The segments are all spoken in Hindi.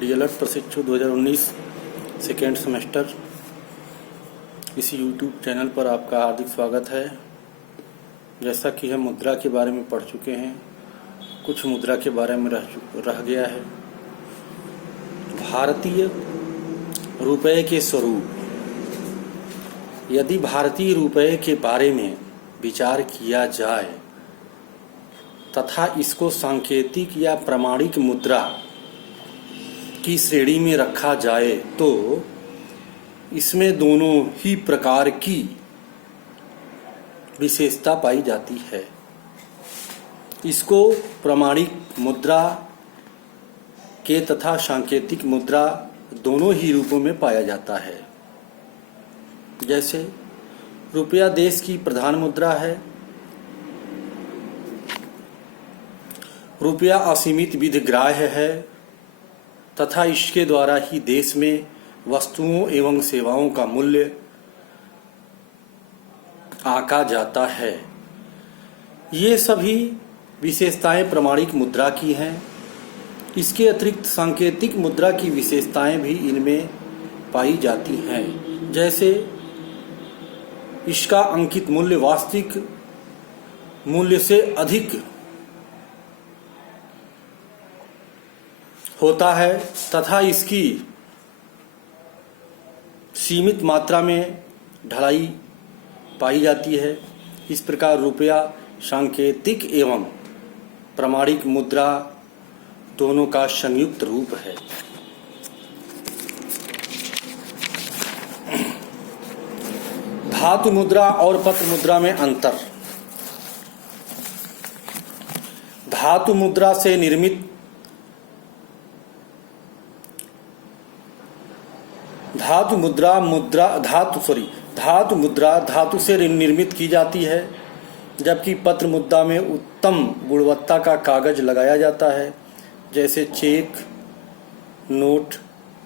डीएलएड प्रशिक्षु 2019 सेकेंड सेमेस्टर इस यूट्यूब चैनल पर आपका हार्दिक स्वागत है। जैसा कि हम मुद्रा के बारे में पढ़ चुके हैं, कुछ मुद्रा के बारे में रह गया है। भारतीय रुपये के स्वरूप। यदि भारतीय रुपये के बारे में विचार किया जाए तथा इसको सांकेतिक या प्रमाणिक मुद्रा की श्रेणी में रखा जाए तो इसमें दोनों ही प्रकार की विशेषता पाई जाती है। इसको प्रमाणिक मुद्रा के तथा सांकेतिक मुद्रा दोनों ही रूपों में पाया जाता है। जैसे रुपया देश की प्रधान मुद्रा है। रुपया असीमित विधिग्राह्य है तथा इसके द्वारा ही देश में वस्तुओं एवं सेवाओं का मूल्य आंका जाता है। ये सभी विशेषताएं प्रमाणिक मुद्रा की हैं। इसके अतिरिक्त सांकेतिक मुद्रा की विशेषताएं भी इनमें पाई जाती हैं। जैसे इसका अंकित मूल्य वास्तविक मूल्य से अधिक होता है तथा इसकी सीमित मात्रा में ढलाई पाई जाती है। इस प्रकार रुपया सांकेतिक एवं प्रमाणिक मुद्रा दोनों का संयुक्त रूप है। धातु मुद्रा और पत्र मुद्रा में अंतर। धातु मुद्रा से निर्मित धातु मुद्रा धातु से निर्मित की जाती है, जबकि पत्र मुद्रा में उत्तम गुणवत्ता का कागज लगाया जाता है, जैसे चेक, नोट,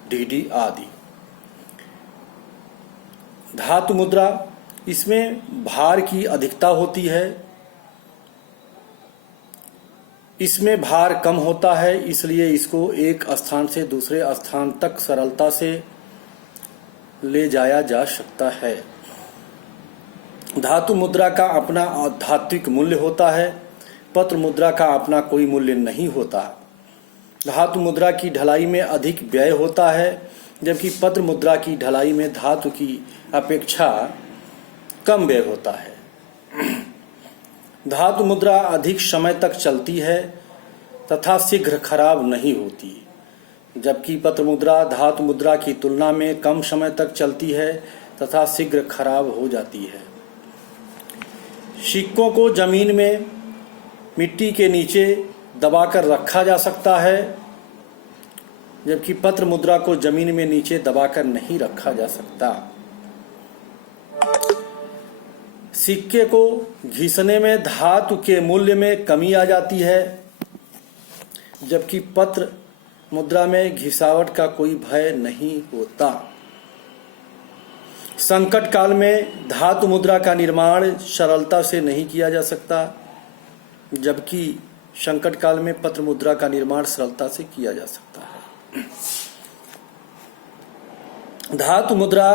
डीडी आदि। धातु मुद्रा इसमें भार की अधिकता होती है। इसमें भार कम होता है, इसलिए इसको एक स्थान से दूसरे स्थान तक सरलता से ले जाया जा सकता है। धातु मुद्रा का अपना आध्यात्मिक मूल्य होता है। पत्र मुद्रा का अपना कोई मूल्य नहीं होता। धातु मुद्रा की ढलाई में अधिक व्यय होता है, जबकि पत्र मुद्रा की ढलाई में धातु की अपेक्षा कम व्यय होता है। धातु मुद्रा अधिक समय तक चलती है तथा शीघ्र खराब नहीं होती, जबकि पत्र मुद्रा धातु मुद्रा की तुलना में कम समय तक चलती है तथा शीघ्र खराब हो जाती है। सिक्कों को जमीन में मिट्टी के नीचे दबाकर रखा जा सकता है, जबकि पत्र मुद्रा को जमीन में नीचे दबाकर नहीं रखा जा सकता। सिक्के को घिसने में धातु के मूल्य में कमी आ जाती है, जबकि पत्र मुद्रा में घिसावट का कोई भय नहीं होता। संकट काल में धातु मुद्रा का निर्माण सरलता से नहीं किया जा सकता, जबकि संकट काल में पत्र मुद्रा का निर्माण सरलता से किया जा सकता है। धातु मुद्रा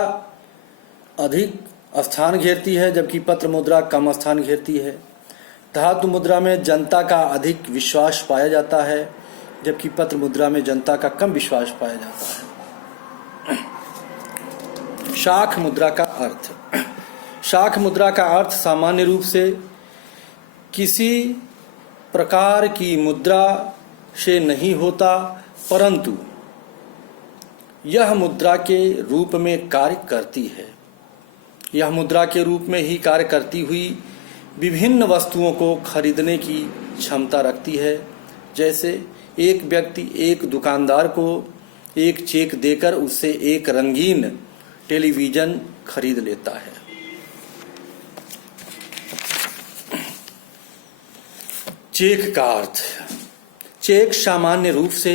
अधिक स्थान घेरती है, जबकि पत्र मुद्रा कम स्थान घेरती है। धातु मुद्रा में जनता का अधिक विश्वास पाया जाता है, जबकि पत्र मुद्रा में जनता का कम विश्वास पाया जाता है। शाख मुद्रा का अर्थ। शाख मुद्रा का अर्थ सामान्य रूप से किसी प्रकार की मुद्रा से नहीं होता, परंतु यह मुद्रा के रूप में कार्य करती है। यह मुद्रा के रूप में ही कार्य करती हुई विभिन्न वस्तुओं को खरीदने की क्षमता रखती है। जैसे एक व्यक्ति एक दुकानदार को एक चेक देकर उससे एक रंगीन टेलीविजन खरीद लेता है। चेक का अर्थ। चेक सामान्य रूप से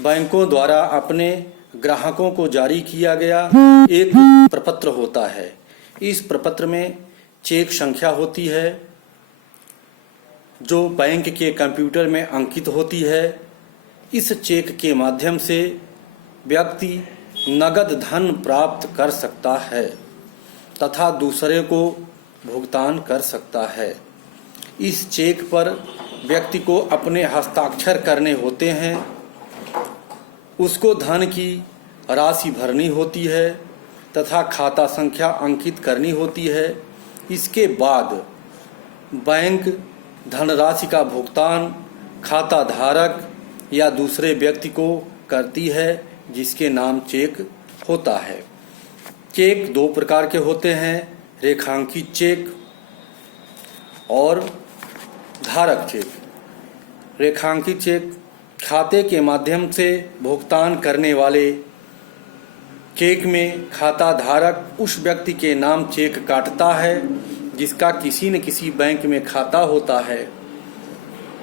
बैंकों द्वारा अपने ग्राहकों को जारी किया गया एक प्रपत्र होता है। इस प्रपत्र में चेक संख्या होती है, जो बैंक के कंप्यूटर में अंकित होती है। इस चेक के माध्यम से व्यक्ति नगद धन प्राप्त कर सकता है तथा दूसरे को भुगतान कर सकता है। इस चेक पर व्यक्ति को अपने हस्ताक्षर करने होते हैं, उसको धन की राशि भरनी होती है तथा खाता संख्या अंकित करनी होती है। इसके बाद बैंक धनराशि का भुगतान खाता धारक या दूसरे व्यक्ति को करती है जिसके नाम चेक होता है। चेक दो प्रकार के होते हैं, रेखांकित चेक और धारक चेक। रेखांकित चेक खाते के माध्यम से भुगतान करने वाले चेक में खाता धारक उस व्यक्ति के नाम चेक काटता है जिसका किसी न किसी बैंक में खाता होता है।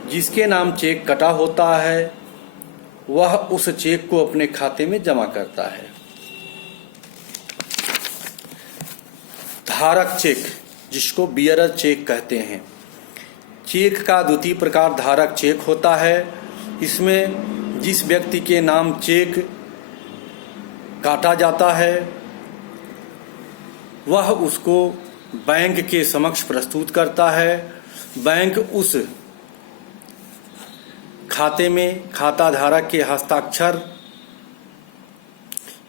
जिसके नाम चेक कटा होता है वह उस चेक को अपने खाते में जमा करता है। धारक चेक, जिसको बियरर चेक कहते हैं। चेक का द्वितीय प्रकार धारक चेक होता है। इसमें जिस व्यक्ति के नाम चेक काटा जाता है वह उसको बैंक के समक्ष प्रस्तुत करता है। बैंक उस खाते में खाता धारक के हस्ताक्षर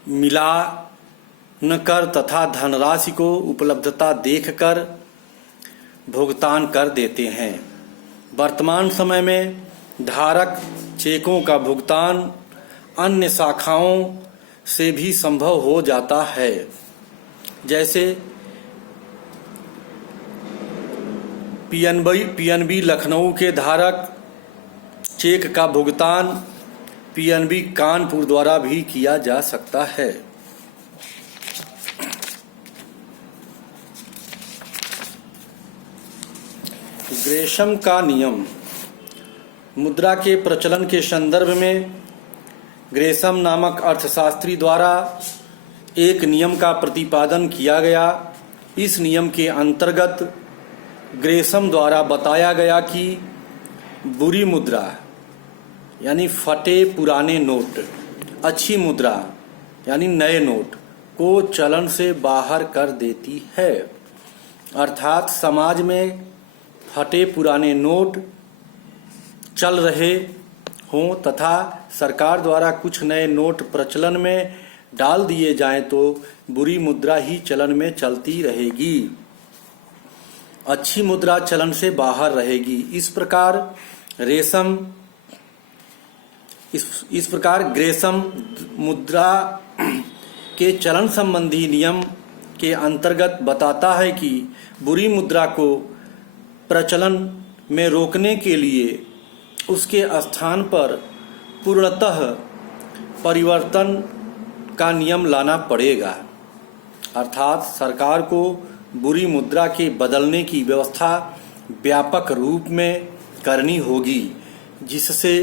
मिलान कर तथा धनराशि को उपलब्धता देखकर भुगतान कर देते हैं। वर्तमान समय में धारक चेकों का भुगतान अन्य शाखाओं से भी संभव हो जाता है। जैसे पीएनबी लखनऊ के धारक चेक का भुगतान पीएनबी कानपुर द्वारा भी किया जा सकता है। ग्रेशम का नियम। मुद्रा के प्रचलन के संदर्भ में ग्रेशम नामक अर्थशास्त्री द्वारा एक नियम का प्रतिपादन किया गया। इस नियम के अंतर्गत ग्रेशम द्वारा बताया गया कि बुरी मुद्रा यानी फटे पुराने नोट, अच्छी मुद्रा यानी नए नोट को चलन से बाहर कर देती है। अर्थात समाज में फटे पुराने नोट चल रहे हों तथा सरकार द्वारा कुछ नए नोट प्रचलन में डाल दिए जाएं तो बुरी मुद्रा ही चलन में चलती रहेगी, अच्छी मुद्रा चलन से बाहर रहेगी। इस प्रकार ग्रेशम मुद्रा के चलन संबंधी नियम के अंतर्गत बताता है कि बुरी मुद्रा को प्रचलन में रोकने के लिए उसके स्थान पर पूर्णतः परिवर्तन का नियम लाना पड़ेगा। अर्थात सरकार को बुरी मुद्रा के बदलने की व्यवस्था व्यापक रूप में करनी होगी जिससे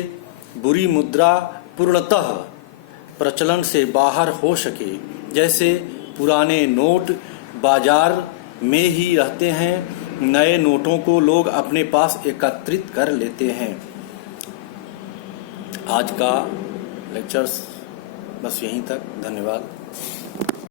बुरी मुद्रा पूर्णतः प्रचलन से बाहर हो सके। जैसे पुराने नोट बाजार में ही रहते हैं, नए नोटों को लोग अपने पास एकत्रित कर लेते हैं। आज का लेक्चर्स बस यहीं तक। धन्यवाद।